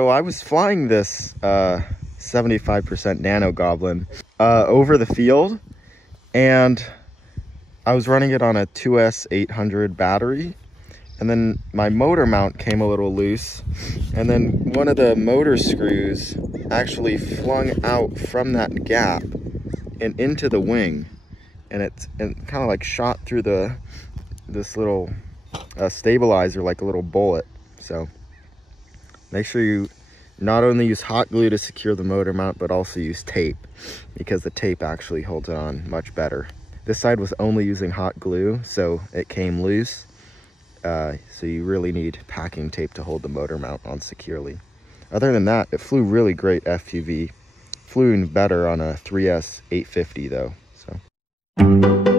So I was flying this 75% Nano Goblin over the field, and I was running it on a 2S800 battery, and then my motor mount came a little loose, and then one of the motor screws actually flung out from that gap and into the wing, and it kind of like shot through this little stabilizer like a little bullet. So make sure you not only use hot glue to secure the motor mount, but also use tape, because the tape actually holds it on much better. This side was only using hot glue, so it came loose. So you really need packing tape to hold the motor mount on securely. Other than that, it flew really great FPV. Flew even better on a 3S 850 though. So.